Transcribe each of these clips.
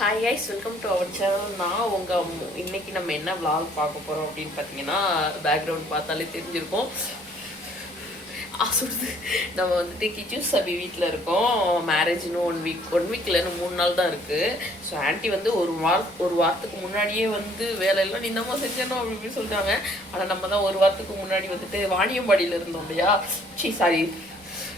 Hi guys welcome to our channel நான் உங்கள் இன்னைக்கு நம்ம என்ன விளாக் பார்க்க போகிறோம் அப்படின்னு பார்த்தீங்கன்னா பேக்ரவுண்ட் பார்த்தாலே தெரிஞ்சிருக்கும். ஆ சுடுது நம்ம வந்துட்டு கிச்சன் சபி வீட்டில் இருக்கோம். மேரேஜ் இன்னும் ஒன் வீக் ஒன் வீக்கில் இன்னும் மூணு நாள் தான் இருக்குது ஸோ ஆன்ட்டி வந்து ஒரு வார ஒரு வாரத்துக்கு முன்னாடியே வந்து வேலையெல்லாம் நீ நம்ம செஞ்சணும் அப்படி இப்படின்னு சொல்லிட்டாங்க. ஆனால் நம்ம தான் ஒரு வாரத்துக்கு முன்னாடி வந்துட்டு வாணியம்பாடியில் இருந்தோம் இல்லையா? சி சாரி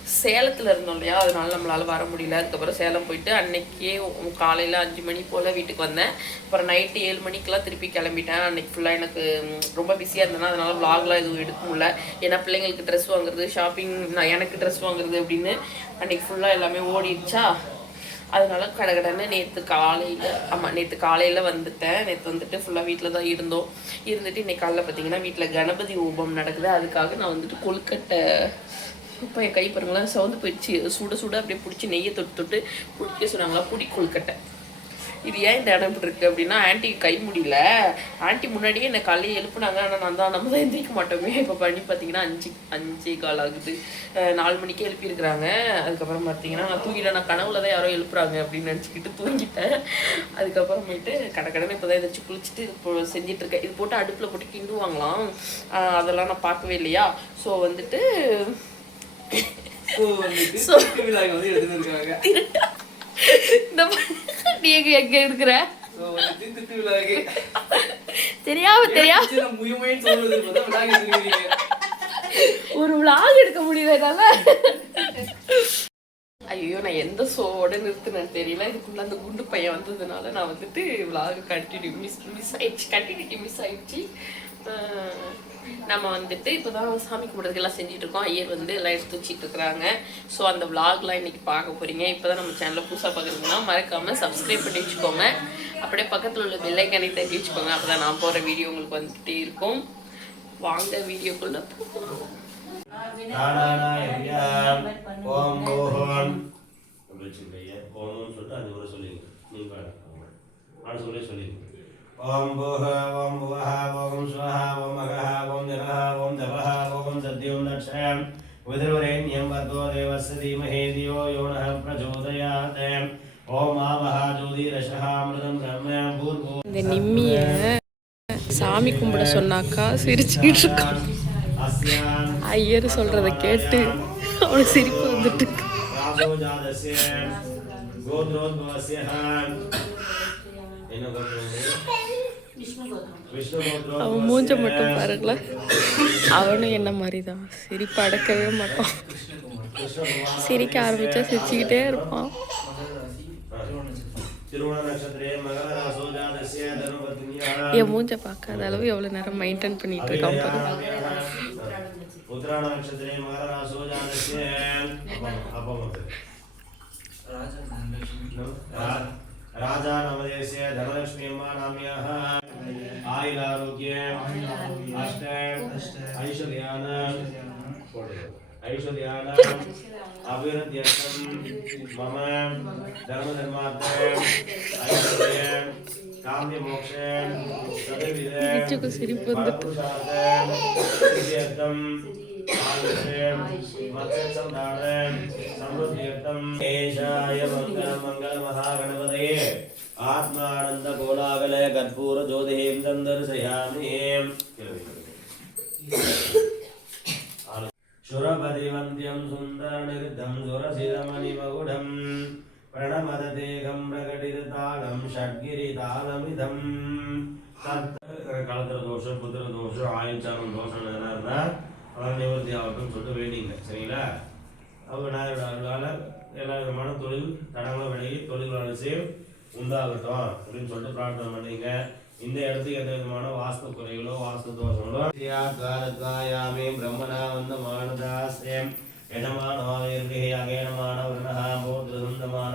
சேலத்தில் இருந்தோம் இல்லையா? அதனால நம்மளால் வர முடியல. அதுக்கப்புறம் சேலம் போயிட்டு அன்னைக்கே காலையில் அஞ்சு மணி போல் வீட்டுக்கு வந்தேன். அப்புறம் நைட்டு ஏழு மணிக்கெலாம் திருப்பி கிளம்பிட்டேன். அன்னைக்கு ஃபுல்லாக எனக்கு ரொம்ப பிஸியாக இருந்தேன்னா அதனால் vlogலாம் எதுவும் எடுக்க முடியல. ஏன்னா பிள்ளைங்களுக்கு ட்ரெஸ் வாங்குறது ஷாப்பிங் நான் எனக்கு ட்ரெஸ் வாங்குறது அப்படின்னு அன்னைக்கு ஃபுல்லாக எல்லாமே ஓடிடுச்சா? அதனால கடகடன்னு நேற்று காலையில் ஆமாம் நேற்று காலையில் வந்துட்டேன். நேற்று வந்துட்டு ஃபுல்லாக வீட்டில் தான் இருந்தோம். இருந்துட்டு இன்னைக்கு காலையில் பார்த்தீங்கன்னா வீட்டில் கணபதி ஊபம் நடக்குது. அதுக்காக நான் வந்துட்டு கொழுக்கட்டை இப்போ என் கை பாருங்களேன் சவுந்து போயிடுச்சு. சுட சுட அப்படியே பிடிச்சி நெய்யை தொட்டு தொட்டு பிடிக்க சொன்னாங்களா? புடி கொழுக்கட்டை. இது ஏன் இந்த இடம் இப்படி இருக்கு அப்படின்னா ஆன்ட்டிக்கு கை முடியல. ஆன்ட்டி முன்னாடியே என்னை காலையில் எழுப்புனாங்க. ஆனால் நான் தான் நம்ம தான் எந்திரிக்க மாட்டோமே. இப்போ பண்ணி பார்த்தீங்கன்னா அஞ்சு அஞ்சே கால் ஆகுது. நாலு மணிக்கே எழுப்பியிருக்கிறாங்க. அதுக்கப்புறம் பார்த்தீங்கன்னா நான் தூங்கிட்டேன். நான் கனவுல தான் யாரோ எழுப்புறாங்க அப்படின்னு நினச்சிக்கிட்டு தூங்கிட்டேன். அதுக்கப்புறமேட்டு கடை கடனை இப்போ தான் எதாச்சும் குளிச்சுட்டு இப்போ செஞ்சுட்டு இருக்கேன். இது போட்டு அடுப்பில் போட்டு கிண்டுவாங்களாம். அதெல்லாம் நான் பார்க்கவே இல்லையா? ஸோ வந்துட்டு நீ எங்க எங்க இருக்கிற ஸோ வந்துட்டு திருவிழாவுக்கு தெரியாம தெரியாம. சின்ன முயமைன்னு சொல்றது ஒரு vlog எடுக்க முடியல என்னால. ஐயோ நான் எந்த ஷோவோட நிறுத்தினேன்னு தெரியல. இதுக்குள்ள அந்த குண்டு பையன் வந்ததுனால நான் வந்துட்டு vlog கண்டினியூ மிஸ் மிஸ் ஆயிடுச்சு. கண்டினியூட்டி மிஸ் ஆயிடுச்சு. நம்ம வந்துட்டு இப்போதான் சாமி கும்பிட்றதுக்கு எல்லாம் செஞ்சுட்டு இருக்கோம் ஐயர் வந்து எல்லாம் எடுத்து வச்சிட்டு இருக்கிறாங்க ஸோ அந்த vlogலாம் இன்னைக்கு பார்க்க போறீங்க. இப்போதான் நம்ம சேனலை புதுசாக பார்க்குறீங்கன்னா மறக்காம சப்ஸ்கிரைப் பண்ணி வச்சுக்கோங்க. அப்படியே பக்கத்தில் உள்ள பெல்லைக்கனை தட்டி வச்சுக்கோங்க. அப்பதான் நான் போகிற வீடியோ உங்களுக்கு வந்துட்டே இருக்கும். வாங்க வீடியோக்குள்ள போகலாம் ஓம் ஓம்னு சொல்லிட்டு சொல்லிடுங்க சொல்லிடுங்க ஓம் போஹ இந்த நிம்மிய சாமி கும்பிட சொன்னாக்கா சிரிச்சுக்கிட்டு இருக்கான் ஐயர் சொல்றத கேட்டு அவனுக்கு சிரிப்பு வந்துட்டு அவன் மூஞ்ச மட்டும் பாருங்களேன். அவனும் என்ன மாதிரி தான் சிரிப்பு அடக்கவே மாட்டான். சிரிக்க ஆரம்பித்தா சிரிச்சுக்கிட்டே இருப்பான். என் மூஞ்ச பார்க்காத அளவு எவ்வளோ நேரம் மெயின்டைன் பண்ணிட்டு இருக்கான் ராஜா நமதேசிய தனலட்சுமி அம்மா நாமியாக ஐஸ்வர்யான ऐश्वर्याणाम् अभिवृद्ध्यर्थं मम धर्मधर्मार्थम् ऐश्वर्यं काम्यमोक्षं सर्वविधपुरुषार्थं सिद्ध्यर्थं मङ्गलमहागणपतये आत्मानन्दकोलाहल कर्पूरज्योतिं तन्दर्शयामि सुरपतिवन्द्यं सुन्दरनिरुद्धं सुरसिरमणिमकुढं प्रणमदतेकं प्रकटिततालं षड्गिरितालमिदं தத் கலத்திர தோஷம் புத்திர தோஷம் ஆயுச்சாரம் தோஷம் எதனா இருந்தால் அதெல்லாம் நிவர்த்தி ஆகட்டும்னு சொல்லிட்டு வேண்டிங்க சரிங்களா அவங்க விநாயகரோட அருளால் எல்லா விதமான தொழில் தடங்களும் விலகி தொழில் வளர்ச்சி உண்டாகட்டும் அப்படின்னு சொல்லிட்டு பிரார்த்தனை பண்ணீங்க இந்த இடத்துக்கு எந்த விதமான வாஸ்து குறைகளோ வாஸ்து தோஷங்களோ துவாரத்வாயாமே பிரம்மணா வந்த மானதாஸ்யம் எடமானோ வேர்கே அகேனமான வருணா போத்ருந்தமான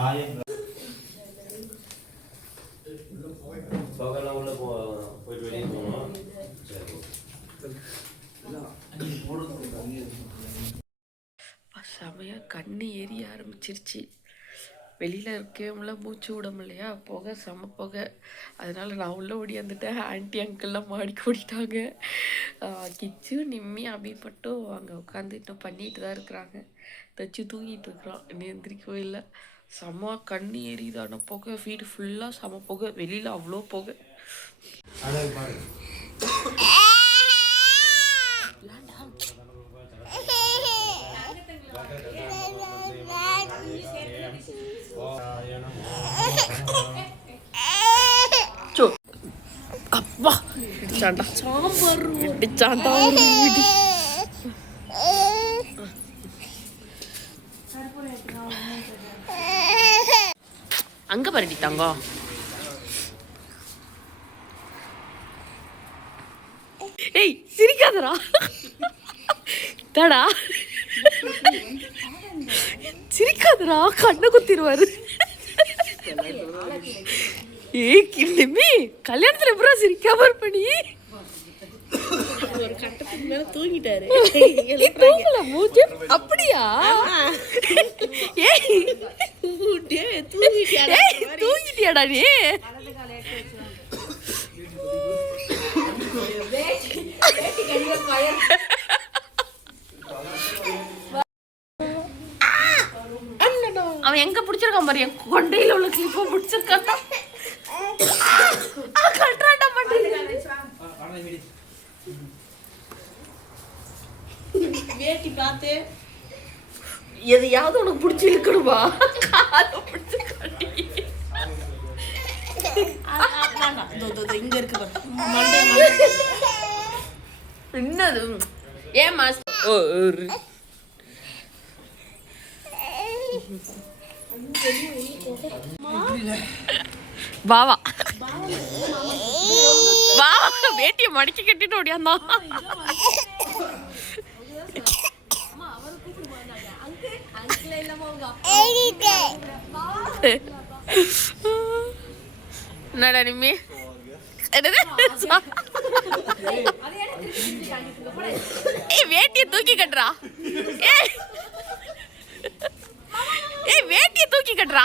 ஆய பகலாம் உள்ள போ போயிட்டு வெளியே போகணும்? சரி. செமையா கண்ணு எரிய ஆரம்பிச்சிருச்சு. வெளியில் இருக்கவங்கள மூச்சு விட முடியலையா புகை செம புகை. அதனால நான் உள்ளே ஓடியாந்துட்டேன் ஆன்ட்டி அங்கிள்லாம் மாடிக்கு ஓடிட்டாங்க கிச்சு நிம்மி அபிப்பட்டும் அங்கே உட்காந்து இன்னும் பண்ணிட்டு தான் இருக்கிறாங்க. தச்சு தூங்கிட்டு இருக்கிறான். இன்னும் எந்திரிக்கவே இல்லை. செம்ம கண்ணி எரியுதான புகை வீடு ஃபுல்லாக செம புகை. வெளியில் அவ்வளோ புகை. இடிச்சாண்டா சாம்பார் இடிச்சாண்டா இடி அங்க பாருடி தங்கம் ஏய் சிரிக்காதடா தடா சிரிக்காதடா கண்ணை குத்திடுவாரு ஏய் கிளிமி கல்யாணத்துல எப்படா சிரிக்காம இருப்ப நீ ஒரு கட்டத்துக்கு மேல தூங்கிட்டாரு. தூங்கல மூச்சு அப்படியா? ஏய். தூங்கிட்டியாடா? தூங்கிட்டியாடா நீ? அவன் எங்க பிடிச்சிருக்கான் பாரு என் கொண்டையில உள்ள கிளிப்ப பிடிச்சிருக்கான். கட்டுறாண்டா வேட்டி பார்த்து எதையாவது உனக்கு பிடிச்சி இழுக்கணுமா? காலை பிடிச்சி கட்டி. இங்க இருக்கு. என்னது? ஏன் மாஸ் ஓ ஒரு. பாவா பாவா வேட்டியை மடிக்க கட்டிட்டு ஓடியாந்தான் என்னடா நிம்மி? என்னது? ஏய் வேட்டியை தூக்கி கட்டுறா. ஏய். ஏய் வேட்டியை தூக்கி கட்டுறா.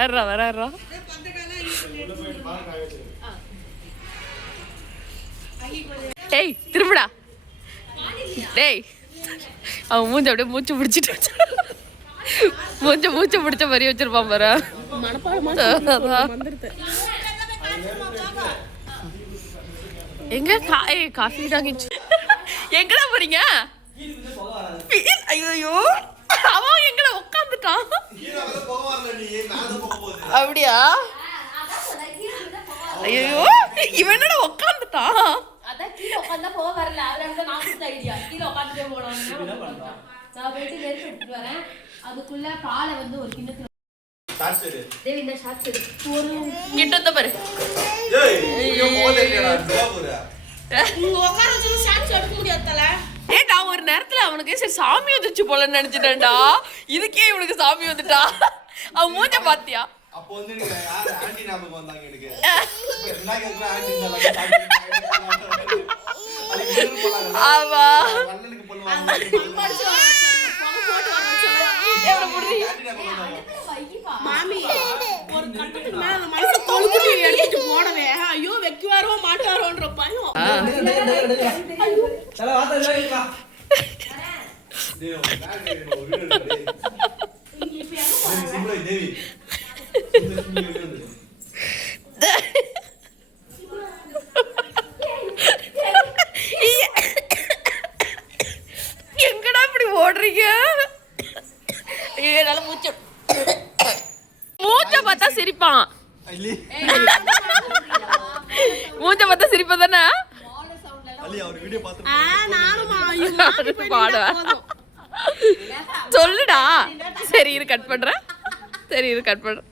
வர்றா வர்றா டேய் திரும்படா. டேய் அவன் மூஞ்ச அப்படியே மூச்சு பிடிச்சிட்டு வச்சு. மூஞ்ச மூச்சு பிடிச்ச மாதிரி வச்சிருப்பான் பாரு. எங்க காஃபி தாங்கிச்சு எங்கடா போறீங்க? ஐயோ அவன் எங்கட உட்காந்துட்டான் அப்படியா? ஐயோ இவன் என்னடா உட்காந்துட்டான் அதான் கீழே உட்காந்தா போக வரல. அதனால தான் நான் கொடுத்த ஐடியா கீழே உட்காந்துட்டே போனோம் நான் போயிட்டு நெருப்பு எடுத்துட்டு வரேன். அதுக்குள்ள பாலை வந்து ஒரு கிண்ணத்துல எடுத்து ஒரு கிட்ட பாரு. நான் நேரத்துல அவனுக்கு சரி சாமி வந்துச்சு போலன்னு நினைச்சிட்டேன்டா. இதுக்கே இவனுக்கு சாமி வந்துட்டா. அவன் மூஞ்ச பாத்தியா? அப்போ வந்து யாரு? ஆண்டி ஞாபகம் வந்தாங்க எனக்கு. என்ன கேக்குற? ஆண்டி ஆமா. அண்ணனுக்கு பண்ணுவாங்க மாமி ஒரு கட்டத்துக்கு மேல அந்த எடுத்துட்டு ஐயோ வைக்குவாரோ மாட்டாரோன்ற பயம் வாத்தா இல்ல வா டேய், உன் bag எடு, ஒரு வீடு எடு, டேய். தேவி, சிம்ரா, தேவி. இந்த சிம்ரா வெளிய வந்துரு. எங்கடா இப்படி ஓடுறீங்க மூச்சு. மூச்ச பார்த்தா சிரிப்பான். அள்ளி, மூஞ்ச பார்த்தா சிரிப்பா தானே. சொல்லுடா. சரி இரு கட் பண்றேன். சரி இரு கட் பண்றேன்.